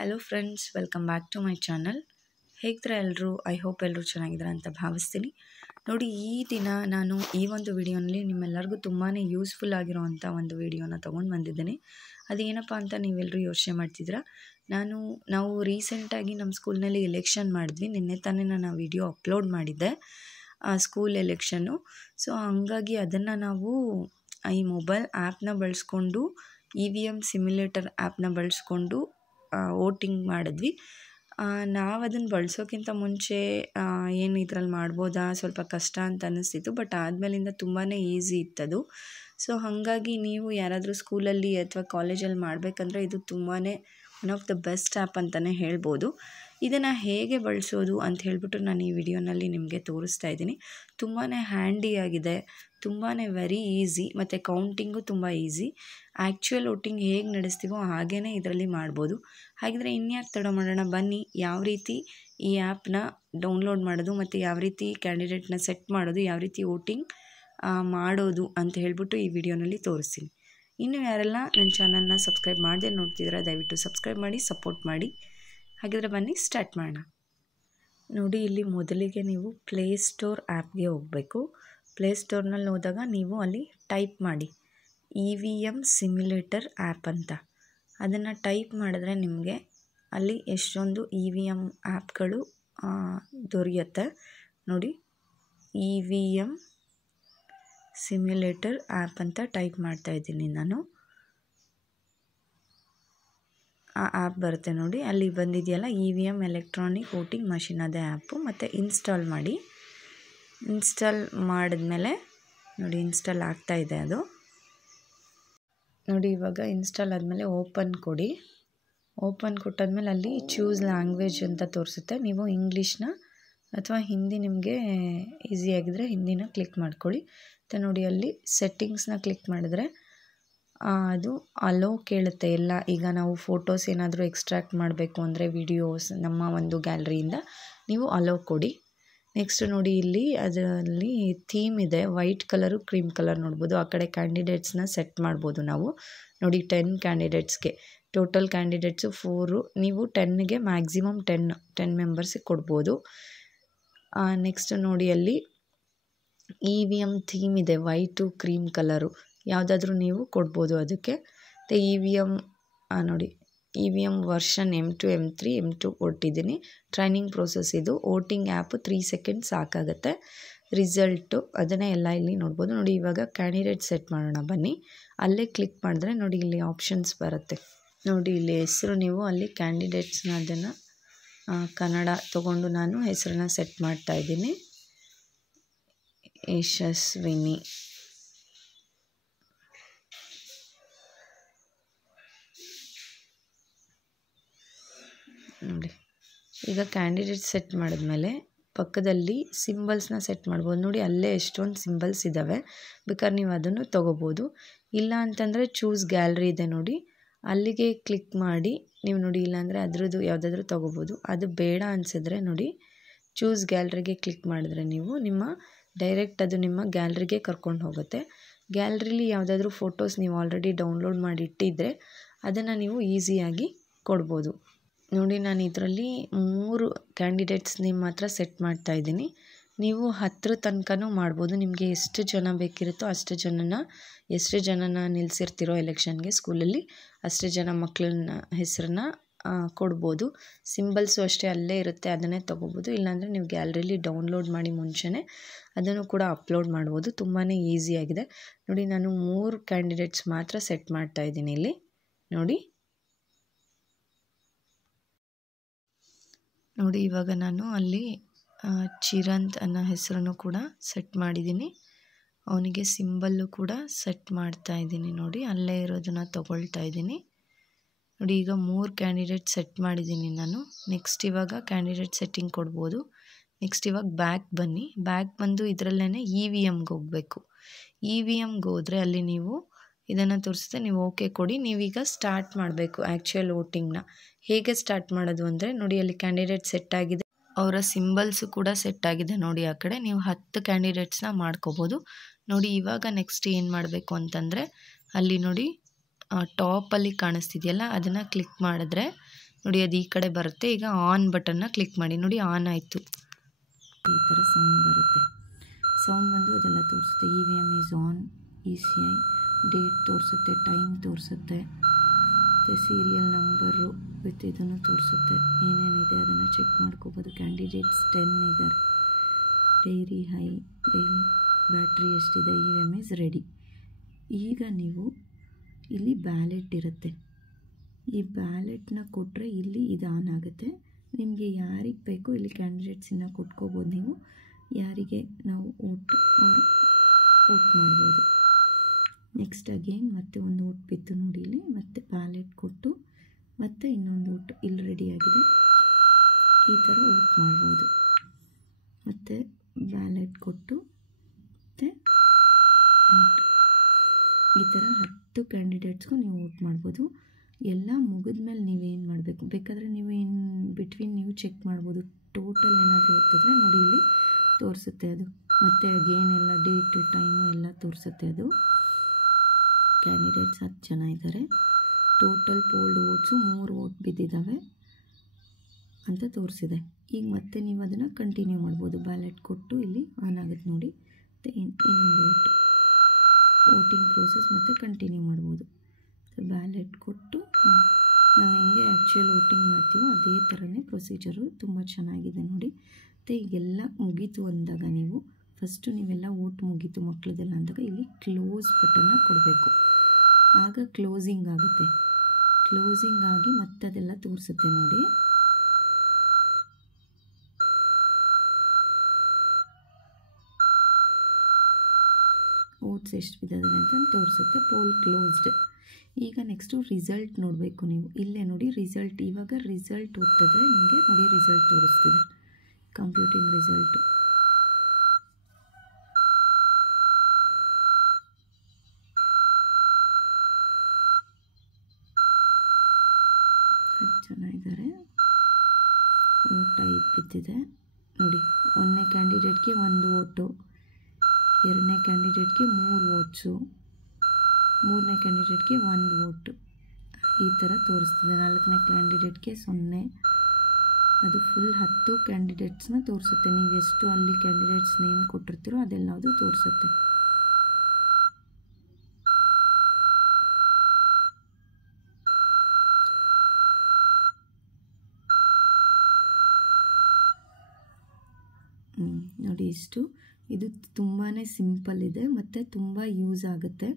Hello friends, welcome back to my channel. ಹೇಗಿದ್ರೆ ಎಲ್ಲರೂ, I hope ಎಲ್ಲರೂ ಚೆನ್ನಾಗಿದ್ದಾರೆ ಅಂತ ಭಾವಿಸ್ತೀನಿ. ನೋಡಿ, ಈ ದಿನ ನಾನು ಈ ಒಂದು ವಿಡಿಯೋನಲ್ಲಿ ನಿಮ್ಮೆಲ್ಲರಿಗೂ ತುಂಬಾ ಯೂಸ್ಫುಲ್ ಆಗಿರೋವಂಥ ಒಂದು ವಿಡಿಯೋನ ತೊಗೊಂಡು ಬಂದಿದ್ದೇನೆ. ಅದೇನಪ್ಪ ಅಂತ ನೀವೆಲ್ಲರೂ ಯೋಚನೆ ಮಾಡ್ತಿದ್ದೀರಾ. ನಾವು ರೀಸೆಂಟಾಗಿ ನಮ್ಮ ಸ್ಕೂಲ್ನಲ್ಲಿ ಎಲೆಕ್ಷನ್ ಮಾಡಿದ್ವಿ. ನಿನ್ನೆ ತಾನೇ ನಾನು ಆ ವಿಡಿಯೋ ಅಪ್ಲೋಡ್ ಮಾಡಿದ್ದೆ, ಸ್ಕೂಲ್ ಎಲೆಕ್ಷನ್ನು. ಸೊ ಹಂಗಾಗಿ ಅದನ್ನು ನಾವು ಈ ಮೊಬೈಲ್ ಆ್ಯಪ್ನ ಬಳಸ್ಕೊಂಡು EVM ಸಿಮ್ಯುಲೇಟರ್ ಆ್ಯಪ್ನ ಬಳಸ್ಕೊಂಡು ವೋಟಿಂಗ್ ಮಾಡಿದ್ವಿ. ನಾವು ಅದನ್ನು ಬಳಸೋಕ್ಕಿಂತ ಮುಂಚೆ ಏನು ಇದರಲ್ಲಿ ಮಾಡ್ಬೋದಾ, ಸ್ವಲ್ಪ ಕಷ್ಟ ಅಂತ ಅನ್ನಿಸ್ತಿತ್ತು. ಬಟ್ ಆದಮೇಲಿಂದ ತುಂಬಾ ಈಸಿ ಇತ್ತದು. ಸೊ ಹಾಗಾಗಿ ನೀವು ಯಾರಾದರೂ ಸ್ಕೂಲಲ್ಲಿ ಅಥವಾ ಕಾಲೇಜಲ್ಲಿ ಮಾಡಬೇಕಂದ್ರೆ ಇದು ತುಂಬಾ one of the best app ಅಂತಲೇ ಹೇಳ್ಬೋದು. ಇದನ್ನು ಹೇಗೆ ಬಳಸೋದು ಅಂತ ಹೇಳ್ಬಿಟ್ಟು ನಾನು ಈ ವಿಡಿಯೋನಲ್ಲಿ ನಿಮಗೆ ತೋರಿಸ್ತಾ ಇದ್ದೀನಿ. ತುಂಬಾ ಹ್ಯಾಂಡಿಯಾಗಿದೆ, ತುಂಬಾ ವೆರಿ ಈಸಿ, ಮತ್ತು ಕೌಂಟಿಂಗು ತುಂಬ ಈಸಿ. ಆ್ಯಕ್ಚುಯಲ್ ವೋಟಿಂಗ್ ಹೇಗೆ ನಡೆಸ್ತೀವೋ ಹಾಗೇ ಇದರಲ್ಲಿ ಮಾಡ್ಬೋದು. ಹಾಗಿದ್ರೆ ಇನ್ಯಾಕೆ ತಡ ಮಾಡೋಣ, ಬನ್ನಿ ಯಾವ ರೀತಿ ಈ ಆ್ಯಪ್ನ ಡೌನ್ಲೋಡ್ ಮಾಡೋದು ಮತ್ತು ಯಾವ ರೀತಿ ಕ್ಯಾಂಡಿಡೇಟ್ನ ಸೆಟ್ ಮಾಡೋದು, ಯಾವ ರೀತಿ ವೋಟಿಂಗ್ ಮಾಡೋದು ಅಂತ ಹೇಳ್ಬಿಟ್ಟು ಈ ವಿಡಿಯೋನಲ್ಲಿ ತೋರಿಸ್ತೀನಿ. ಇನ್ನು ಯಾರೆಲ್ಲ ನನ್ನ ಚಾನಲ್ನ ಸಬ್ಸ್ಕ್ರೈಬ್ ಮಾಡದೆ ನೋಡ್ತಿದ್ದೀರಾ, ದಯವಿಟ್ಟು ಸಬ್ಸ್ಕ್ರೈಬ್ ಮಾಡಿ, ಸಪೋರ್ಟ್ ಮಾಡಿ. ಹಾಗಿದ್ರೆ ಬನ್ನಿ ಸ್ಟಾರ್ಟ್ ಮಾಡೋಣ. ನೋಡಿ, ಇಲ್ಲಿ ಮೊದಲಿಗೆ ನೀವು ಪ್ಲೇಸ್ಟೋರ್ ಆ್ಯಪ್ಗೆ ಹೋಗಬೇಕು. ಪ್ಲೇಸ್ಟೋರ್ನಲ್ಲಿ ಹೋದಾಗ ನೀವು ಅಲ್ಲಿ ಟೈಪ್ ಮಾಡಿ EVM ಸಿಮ್ಯುಲೇಟರ್ ಆ್ಯಪ್ ಅಂತ. ಅದನ್ನು ಟೈಪ್ ಮಾಡಿದ್ರೆ ನಿಮಗೆ ಅಲ್ಲಿ ಎಷ್ಟೊಂದು EVM ಆ್ಯಪ್ಗಳು ದೊರೆಯುತ್ತೆ. ನೋಡಿ, EVM ಸಿಮ್ಯುಲೇಟರ್ ಆ್ಯಪ್ ಅಂತ ಟೈಪ್ ಮಾಡ್ತಾಯಿದ್ದೀನಿ ನಾನು. ಆ ಆ್ಯಪ್ ಬರುತ್ತೆ ನೋಡಿ, ಅಲ್ಲಿ ಬಂದಿದೆಯಲ್ಲ EVM ಎಲೆಕ್ಟ್ರಾನಿಕ್ ವೋಟಿಂಗ್ ಮಷಿನ್, ಅದೇ ಆ್ಯಪು. ಮತ್ತು ಇನ್ಸ್ಟಾಲ್ ಮಾಡಿ. ಇನ್ಸ್ಟಾಲ್ ಮಾಡಿದ್ಮೇಲೆ ನೋಡಿ, ಇನ್ಸ್ಟಾಲ್ ಆಗ್ತಾಯಿದೆ ಅದು. ನೋಡಿ, ಇವಾಗ ಇನ್ಸ್ಟಾಲ್ ಆದಮೇಲೆ ಓಪನ್ ಕೊಡಿ. ಓಪನ್ ಕೊಟ್ಟಾದ್ಮೇಲೆ ಅಲ್ಲಿ ಚೂಸ್ ಲ್ಯಾಂಗ್ವೇಜ್ ಅಂತ ತೋರಿಸುತ್ತೆ. ನೀವು ಇಂಗ್ಲೀಷ್ನ ಅಥವಾ ಹಿಂದಿ, ನಿಮಗೆ ಈಸಿಯಾಗಿದ್ದರೆ ಹಿಂದಿನ ಕ್ಲಿಕ್ ಮಾಡ್ಕೊಳ್ಳಿ. ಮತ್ತು ನೋಡಿ, ಅಲ್ಲಿ ಸೆಟ್ಟಿಂಗ್ಸ್ನ ಕ್ಲಿಕ್ ಮಾಡಿದ್ರೆ ಅದು ಅಲೋ ಕೇಳುತ್ತೆ ಎಲ್ಲ. ಈಗ ನಾವು ಫೋಟೋಸ್ ಏನಾದರೂ ಎಕ್ಸ್ಟ್ರಾಕ್ಟ್ ಮಾಡಬೇಕು ಅಂದರೆ ವಿಡಿಯೋಸ್ ನಮ್ಮ ಒಂದು ಗ್ಯಾಲರಿಯಿಂದ ನೀವು ಅಲೋ ಕೊಡಿ. ನೆಕ್ಸ್ಟ್ ನೋಡಿ, ಇಲ್ಲಿ ಅದರಲ್ಲಿ ಥೀಮ್ ಇದೆ, ವೈಟ್ ಕಲರು ಕ್ರೀಮ್ ಕಲರ್ ನೋಡ್ಬೋದು. ಆ ಕಡೆ ಕ್ಯಾಂಡಿಡೇಟ್ಸ್ನ ಸೆಟ್ ಮಾಡ್ಬೋದು ನಾವು. ನೋಡಿ, 10 ಕ್ಯಾಂಡಿಡೇಟ್ಸ್ಗೆ, ಟೋಟಲ್ ಕ್ಯಾಂಡಿಡೇಟ್ಸು 4. ನೀವು 10ಗೆ ಮ್ಯಾಕ್ಸಿಮಮ್ 10 ಮೆಂಬರ್ಸಿಗೆ ಕೊಡ್ಬೋದು. ನೆಕ್ಸ್ಟ್ ನೋಡಿ, ಅಲ್ಲಿ EVM ಥೀಮ್ ಇದೆ, ವೈಟು ಕ್ರೀಮ್ ಕಲರು, ಯಾವುದಾದ್ರೂ ನೀವು ಕೊಡ್ಬೋದು ಅದಕ್ಕೆ. ಮತ್ತು EVM ನೋಡಿ, EVM version M2 M3 M2 ಕೊಟ್ಟಿದ್ದೀನಿ. ಟ್ರೈನಿಂಗ್ ಪ್ರೋಸೆಸ್ ಇದು. ವೋಟಿಂಗ್ ಆ್ಯಪು 3 ಸೆಕೆಂಡ್ಸ್ ಸಾಕಾಗುತ್ತೆ. ರಿಸಲ್ಟು ಅದನ್ನೇ ಎಲ್ಲ ಇಲ್ಲಿ ನೋಡ್ಬೋದು. ನೋಡಿ, ಇವಾಗ ಕ್ಯಾಂಡಿಡೇಟ್ ಸೆಟ್ ಮಾಡೋಣ ಬನ್ನಿ. ಅಲ್ಲೇ ಕ್ಲಿಕ್ ಮಾಡಿದ್ರೆ ನೋಡಿ, ಇಲ್ಲಿ ಆಪ್ಷನ್ಸ್ ಬರುತ್ತೆ. ನೋಡಿ, ಇಲ್ಲಿ ಹೆಸರು ನೀವು ಅಲ್ಲಿ ಕ್ಯಾಂಡಿಡೇಟ್ಸ್ನ ಅದನ್ನು ಕನ್ನಡ ತೊಗೊಂಡು ನಾನು ಹೆಸರನ್ನ ಸೆಟ್ ಮಾಡ್ತಾಯಿದ್ದೀನಿ. ಯಶಸ್ವಿನಿ. ನೋಡಿ, ಈಗ ಕ್ಯಾಂಡಿಡೇಟ್ ಸೆಟ್ ಮಾಡಿದ್ಮೇಲೆ ಪಕ್ಕದಲ್ಲಿ ಸಿಂಬಲ್ಸ್ನ ಸೆಟ್ ಮಾಡ್ಬೋದು. ನೋಡಿ, ಅಲ್ಲೇ ಎಷ್ಟೊಂದು ಸಿಂಬಲ್ಸ್ ಇದ್ದಾವೆ, ಬೇಕಾದ್ರೆ ನೀವು ಅದನ್ನು ತೊಗೋಬೋದು. ಇಲ್ಲ ಅಂತಂದರೆ ಚೂಸ್ ಗ್ಯಾಲರಿ ಇದೆ ನೋಡಿ, ಅಲ್ಲಿಗೆ ಕ್ಲಿಕ್ ಮಾಡಿ ನೀವು ನೋಡಿ, ಇಲ್ಲಾಂದರೆ ಅದ್ರದ್ದು ಯಾವುದಾದ್ರೂ ತೊಗೋಬೋದು. ಅದು ಬೇಡ ಅನಿಸಿದ್ರೆ ನೋಡಿ, ಚೂಸ್ ಗ್ಯಾಲರಿಗೆ ಕ್ಲಿಕ್ ಮಾಡಿದ್ರೆ ನೀವು ಡೈರೆಕ್ಟ್ ಅದು ನಿಮ್ಮ ಗ್ಯಾಲರಿಗೆ ಕರ್ಕೊಂಡು ಹೋಗುತ್ತೆ. ಗ್ಯಾಲರಿಲಿ ಯಾವುದಾದ್ರೂ ಫೋಟೋಸ್ ನೀವು ಆಲ್ರೆಡಿ ಡೌನ್ಲೋಡ್ ಮಾಡಿ ಇಟ್ಟಿದ್ದರೆ ಅದನ್ನು ನೀವು ಈಸಿಯಾಗಿ ಕೊಡ್ಬೋದು. ನೋಡಿ, ನಾನು ಇದರಲ್ಲಿ 3 ಕ್ಯಾಂಡಿಡೇಟ್ಸ್ ನೇಮ್ ಮಾತ್ರ ಸೆಟ್ ಮಾಡ್ತಾಯಿದ್ದೀನಿ. ನೀವು 10 ತನಕನೂ ಮಾಡ್ಬೋದು. ನಿಮಗೆ ಎಷ್ಟು ಜನ ಬೇಕಿರುತ್ತೋ ಎಷ್ಟು ಜನನ ನಿಲ್ಲಿಸಿರ್ತೀರೋ ಎಲೆಕ್ಷನ್ಗೆ ಸ್ಕೂಲಲ್ಲಿ, ಅಷ್ಟು ಜನ ಮಕ್ಕಳನ್ನ ಹೆಸರನ್ನ ಕೊಡ್ಬೋದು. ಸಿಂಬಲ್ಸು ಅಷ್ಟೇ ಅಲ್ಲೇ ಇರುತ್ತೆ, ಅದನ್ನೇ ತೊಗೋಬೋದು. ಇಲ್ಲಾಂದರೆ ನೀವು ಗ್ಯಾಲರಿಲಿ ಡೌನ್ಲೋಡ್ ಮಾಡಿ ಮುಂಚೆನೇ ಅದನ್ನು ಕೂಡ ಅಪ್ಲೋಡ್ ಮಾಡ್ಬೋದು. ತುಂಬಾ ಈಸಿಯಾಗಿದೆ. ನೋಡಿ, ನಾನು 3 ಕ್ಯಾಂಡಿಡೇಟ್ಸ್ ಮಾತ್ರ ಸೆಟ್ ಮಾಡ್ತಾಯಿದ್ದೀನಿ ಇಲ್ಲಿ. ನೋಡಿ, ಇವಾಗ ನಾನು ಅಲ್ಲಿ ಚಿರಂತ್ ಅನ್ನೋ ಹೆಸರನ್ನು ಕೂಡ ಸೆಟ್ ಮಾಡಿದ್ದೀನಿ. ಅವನಿಗೆ ಸಿಂಬಲ್ಲು ಕೂಡ ಸೆಟ್ ಮಾಡ್ತಾಯಿದ್ದೀನಿ. ನೋಡಿ, ಅಲ್ಲೇ ಇರೋದನ್ನು ತೊಗೊಳ್ತಾ ಇದ್ದೀನಿ. ನೋಡಿ, ಈಗ 3 ಕ್ಯಾಂಡಿಡೇಟ್ ಸೆಟ್ ಮಾಡಿದ್ದೀನಿ ನಾನು. ನೆಕ್ಸ್ಟ್ ಇವಾಗ ಕ್ಯಾಂಡಿಡೇಟ್ ಸೆಟ್ಟಿಂಗ್ ಕೊಡ್ಬೋದು. ನೆಕ್ಸ್ಟ್ ಇವಾಗ ಬ್ಯಾಕ್ ಬನ್ನಿ. ಬ್ಯಾಕ್ ಬಂದು ಇದರಲ್ಲೇ EVMಗೆ ಹೋಗಬೇಕು. EVMಗೆ ಹೋದರೆ ಅಲ್ಲಿ ನೀವು ಇದನ್ನು ತೋರಿಸುತ್ತೆ, ನೀವು ಓಕೆ ಕೊಡಿ. ನೀವೀಗ ಸ್ಟಾರ್ಟ್ ಮಾಡಬೇಕು ಆ್ಯಕ್ಚುಯಲ್ ವೋಟಿಂಗ್ನ. ಹೇಗೆ ಸ್ಟಾರ್ಟ್ ಮಾಡೋದು ಅಂದರೆ ನೋಡಿ, ಅಲ್ಲಿ ಕ್ಯಾಂಡಿಡೇಟ್ ಸೆಟ್ ಆಗಿದೆ, ಅವರ ಸಿಂಬಲ್ಸು ಕೂಡ ಸೆಟ್ ಆಗಿದೆ. ನೋಡಿ, ಆ ಕಡೆ ನೀವು 10 ಕ್ಯಾಂಡಿಡೇಟ್ಸ್ನ ಮಾಡ್ಕೋಬೋದು. ನೋಡಿ, ಇವಾಗ ನೆಕ್ಸ್ಟ್ ಏನು ಮಾಡಬೇಕು ಅಂತಂದರೆ ಅಲ್ಲಿ ನೋಡಿ ಟಾಪಲ್ಲಿ ಕಾಣಿಸ್ತಿದೆಯಲ್ಲ, ಅದನ್ನು ಕ್ಲಿಕ್ ಮಾಡಿದ್ರೆ ನೋಡಿ ಅದು ಈ ಕಡೆ ಬರುತ್ತೆ. ಈಗ ಆನ್ ಬಟನ್ನ ಕ್ಲಿಕ್ ಮಾಡಿ. ನೋಡಿ ಆನ್ ಆಯಿತು. ಈ ಥರ ಸೌಂಡ್ ಬರುತ್ತೆ. ಸೌಂಡ್ ಬಂದು ಅದೆಲ್ಲ ತೋರಿಸುತ್ತೆ. EVM is on, ECI date ತೋರಿಸುತ್ತೆ, ಟೈಮ್ ತೋರಿಸುತ್ತೆ, ಮತ್ತು ಸೀರಿಯಲ್ ನಂಬರು ವಿತ್ ಇದನ್ನು ತೋರಿಸುತ್ತೆ. ಏನೇನಿದೆ ಅದನ್ನು ಚೆಕ್ ಮಾಡ್ಕೋಬೋದು. ಕ್ಯಾಂಡಿಡೇಟ್ಸ್ 10 ಇದ್ದಾರೆ. ಡೈರಿ ಬ್ಯಾಟ್ರಿ ಎಷ್ಟಿದೆ, EVM ಈಸ್ ರೆಡಿ. ಈಗ ನೀವು ಇಲ್ಲಿ ಬ್ಯಾಲೆಟ್ ಇರುತ್ತೆ. ಈ ಬ್ಯಾಲೆಟ್ನ ಕೊಟ್ಟರೆ ಇಲ್ಲಿ ಇದು ಆನ್ ಆಗುತ್ತೆ. ನಿಮಗೆ ಯಾರಿಗೆ ಬೇಕೋ ಇಲ್ಲಿ ಕ್ಯಾಂಡಿಡೇಟ್ಸನ್ನು ಕೊಟ್ಕೋಬೋದು. ನೀವು ಯಾರಿಗೆ ನಾವು ಅವರು ವೋಟ್ ಮಾಡ್ಬೋದು. ನೆಕ್ಸ್ಟ್ ಅಗೇನ್ ಮತ್ತೆ ಒಂದು ವೋಟ್ ಬಿತ್ತು ನೋಡಿ ಇಲ್ಲಿ. ಮತ್ತೆ ಬ್ಯಾಲೆಟ್ ಕೊಟ್ಟು ಮತ್ತೆ ಇನ್ನೊಂದು ವೋಟ್ ಇಲ್ಲಿ ರೆಡಿಯಾಗಿದೆ. ಈ ಥರ ವೋಟ್ ಮಾಡ್ಬೋದು. ಮತ್ತು ಬ್ಯಾಲೆಟ್ ಕೊಟ್ಟು ಮತ್ತು ವೋಟ್, ಈ ಥರ 10 ಕ್ಯಾಂಡಿಡೇಟ್ಸ್ಗೂ ನೀವು ವೋಟ್ ಮಾಡ್ಬೋದು. ಎಲ್ಲ ಮುಗಿದ್ಮೇಲೆ ನೀವೇನು ಮಾಡಬೇಕು, ಬೇಕಾದರೆ ನೀವು ಇನ್ ಬಿಟ್ವೀನ್ ನೀವು ಚೆಕ್ ಮಾಡ್ಬೋದು. ಟೋಟಲ್ ಏನಾದರೂ ಓದ್ತಿದ್ರೆ ನೋಡಿ ಇಲ್ಲಿ ತೋರಿಸುತ್ತೆ ಅದು. ಮತ್ತು ಅಗೇನ್ ಎಲ್ಲ ಡೇಟು ಟೈಮು ಎಲ್ಲ ತೋರಿಸುತ್ತೆ ಅದು. ಕ್ಯಾಂಡಿಡೇಟ್ಸ್ 10 ಜನ ಇದ್ದಾರೆ. ಟೋಟಲ್ ಪೋಲ್ಡ್ ವೋಟ್ಸು 3 ವೋಟ್ ಬಿದ್ದಿದ್ದಾವೆ ಅಂತ ತೋರಿಸಿದೆ. ಈಗ ಮತ್ತೆ ನೀವು ಅದನ್ನು ಕಂಟಿನ್ಯೂ ಮಾಡ್ಬೋದು. ಬ್ಯಾಲೆಟ್ ಕೊಟ್ಟು ಇಲ್ಲಿ ಆನ್ ಆಗುತ್ತೆ ನೋಡಿ. ಮತ್ತು ಇನ್ನೊಂದು ವೋಟಿಂಗ್ ಪ್ರೋಸೆಸ್ ಮತ್ತು ಕಂಟಿನ್ಯೂ ಮಾಡ್ಬೋದು. ಬ್ಯಾಲೆಟ್ ಕೊಟ್ಟು ನಾವು ಹೆಂಗೆ ಆ್ಯಕ್ಚುಯಲ್ ವೋಟಿಂಗ್ ಮಾಡ್ತೀವೋ ಅದೇ ಥರನೇ ಪ್ರೊಸೀಜರು. ತುಂಬ ಚೆನ್ನಾಗಿದೆ ನೋಡಿ. ಮತ್ತು ಈಗೆಲ್ಲ ಮುಗೀತು ಅಂದಾಗ ನೀವು ಫಸ್ಟು ನೀವೆಲ್ಲ ವೋಟ್ ಮುಗೀತು ಮಕ್ಕಳದೆಲ್ಲ ಅಂದಾಗ ಇಲ್ಲಿ ಕ್ಲೋಸ್ ಬಟನ್ನ ಕೊಡಬೇಕು. ಆಗ ಕ್ಲೋಸಿಂಗ್ ಆಗುತ್ತೆ. ಕ್ಲೋಸಿಂಗ್ ಆಗಿ ಮತ್ತೆ ಅದೆಲ್ಲ ತೋರಿಸುತ್ತೆ ನೋಡಿ. ವೋಟ್ಸ್ ಎಷ್ಟು ಬಿದ್ದಿದ್ದಾರೆ ಅಂತ ತೋರಿಸುತ್ತೆ. Poll closed. ಈಗ ನೆಕ್ಸ್ಟು ರಿಸಲ್ಟ್ ನೋಡಬೇಕು ನೀವು. ಇಲ್ಲೇ ನೋಡಿ ರಿಸಲ್ಟ್. ಇವಾಗ ರಿಸಲ್ಟ್ ಓದ್ತಿದ್ರೆ ನಿಮಗೆ ನೋಡಿ ರಿಸಲ್ಟ್ ತೋರಿಸ್ತಿದೆ. Computing result. ಚೆನ್ನಾಗಿದ್ದಾರೆ. ವೋಟ್ 5 ಬಿದ್ದಿದೆ ನೋಡಿ. 1ನೇ ಕ್ಯಾಂಡಿಡೇಟ್ಗೆ 1 ವೋಟು, 2ನೇ ಕ್ಯಾಂಡಿಡೇಟ್ಗೆ 3 ವೋಟ್ಸು, 3ನೇ ಕ್ಯಾಂಡಿಡೇಟ್ಗೆ 1 ವೋಟು. ಈ ಥರ ತೋರಿಸ್ತಿದೆ. 4ನೇ ಕ್ಯಾಂಡಿಡೇಟ್ಗೆ 0. ಅದು ಫುಲ್ 10 ಕ್ಯಾಂಡಿಡೇಟ್ಸ್ನ ತೋರಿಸುತ್ತೆ. ನೀವು ಎಷ್ಟು ಅಲ್ಲಿ ಕ್ಯಾಂಡಿಡೇಟ್ಸ್ ನೇಮ್ ಕೊಟ್ಟಿರ್ತೀರೋ ಅದೆಲ್ಲದು ತೋರಿಸುತ್ತೆ. ನೋಡಿ ಇಷ್ಟು. ಇದು ತುಂಬಾ ಸಿಂಪಲ್ ಇದೆ ಮತ್ತು ತುಂಬ ಯೂಸ್ ಆಗುತ್ತೆ.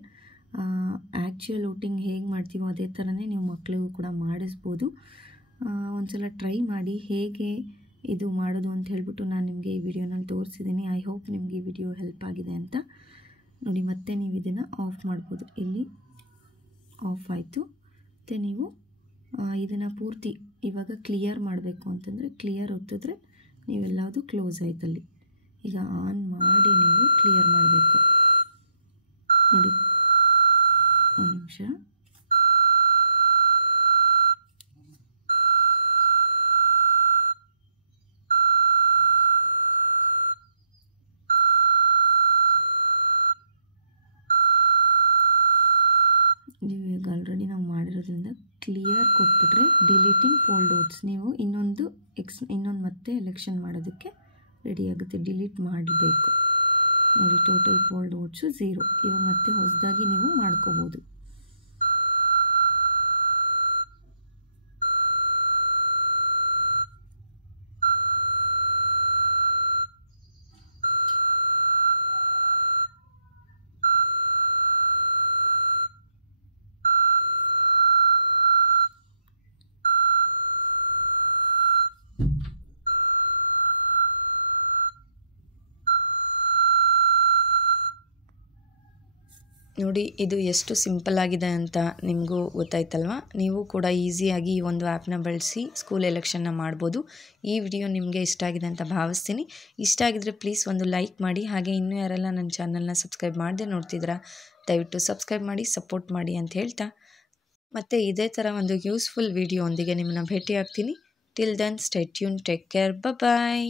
ಆ್ಯಕ್ಚುಯಲ್ ವೋಟಿಂಗ್ ಹೇಗೆ ಮಾಡ್ತೀವೋ ಅದೇ ಥರನೇ ನೀವು ಮಕ್ಕಳಿಗೂ ಕೂಡ ಮಾಡಿಸ್ಬೋದು. ಒಂದ್ಸಲ ಟ್ರೈ ಮಾಡಿ ಹೇಗೆ ಇದು ಮಾಡೋದು ಅಂತ ಹೇಳ್ಬಿಟ್ಟು ನಾನು ನಿಮಗೆ ಈ ವಿಡಿಯೋನಲ್ಲಿ ತೋರಿಸಿದ್ದೀನಿ. ಐ ಹೋಪ್ ನಿಮಗೆ ಈ ವಿಡಿಯೋ ಹೆಲ್ಪ್ ಆಗಿದೆ ಅಂತ. ನೋಡಿ ಮತ್ತೆ ನೀವು ಇದನ್ನು ಆಫ್ ಮಾಡ್ಬೋದು. ಇಲ್ಲಿ ಆಫ್ ಆಯಿತು. ಮತ್ತು ನೀವು ಇದನ್ನು ಪೂರ್ತಿ ಇವಾಗ ಕ್ಲಿಯರ್ ಮಾಡಬೇಕು ಅಂತಂದರೆ ಕ್ಲಿಯರ್ ಒತ್ತಿದ್ರೆ ನೀವೆಲ್ಲದು ಕ್ಲೋಸ್ ಆಯ್ತಲ್ಲಿ. ಈಗ ಆನ್ ಮಾಡಿ ನೀವು ಕ್ಲಿಯರ್ ಮಾಡಬೇಕು ನೋಡಿ. ಒಂದು ನಿಮಿಷ. ನೀವು ಈಗ ಆಲ್ರೆಡಿ ನಾವು ಮಾಡಿರೋದ್ರಿಂದ ಕ್ಲಿಯರ್ ಕೊಟ್ಬಿಟ್ರೆ ಡಿಲೀಟಿಂಗ್ ಪೋಲ್ಡ್ ವೋಟ್ಸ್. ನೀವು ಇನ್ನೊಂದು ಮತ್ತೆ ಎಲೆಕ್ಷನ್ ಮಾಡೋದಕ್ಕೆ ರೆಡಿ ಆಗುತ್ತೆ. ಡಿಲೀಟ್ ಮಾಡಬೇಕು ನೋಡಿ. Total polled votes 0. ಇವಾಗ ಮತ್ತೆ ಹೊಸದಾಗಿ ನೀವು ಮಾಡ್ಕೋಬೋದು. ನೋಡಿ ಇದು ಎಷ್ಟು ಸಿಂಪಲ್ ಆಗಿದೆ ಅಂತ ನಿಮಗೂ ಗೊತ್ತಾಯ್ತಲ್ವ. ನೀವು ಕೂಡ ಈಸಿಯಾಗಿ ಈ ಒಂದು ಆ್ಯಪ್ನ ಬಳಸಿ ಸ್ಕೂಲ್ ಎಲೆಕ್ಷನ್ನ ಮಾಡ್ಬೋದು. ಈ ವಿಡಿಯೋ ನಿಮಗೆ ಇಷ್ಟ ಆಗಿದೆ ಅಂತ ಭಾವಿಸ್ತೀನಿ. ಇಷ್ಟ ಆಗಿದ್ರೆ ಪ್ಲೀಸ್ ಒಂದು ಲೈಕ್ ಮಾಡಿ. ಹಾಗೆ ಇನ್ನೂ ಯಾರೆಲ್ಲ ನನ್ನ ಚಾನಲ್ನ ಸಬ್ಸ್ಕ್ರೈಬ್ ಮಾಡದೆ ನೋಡ್ತಿದ್ದೀರಾ ದಯವಿಟ್ಟು ಸಬ್ಸ್ಕ್ರೈಬ್ ಮಾಡಿ, ಸಪೋರ್ಟ್ ಮಾಡಿ ಅಂತ ಹೇಳ್ತಾ ಮತ್ತು ಇದೇ ಥರ ಒಂದು ಯೂಸ್ಫುಲ್ ವಿಡಿಯೋ ಒಂದಿಗೆ ನಿಮ್ಮನ್ನ ಭೇಟಿ ಆಗ್ತೀನಿ. Till then stay tune, take care, ಬಾಯ್.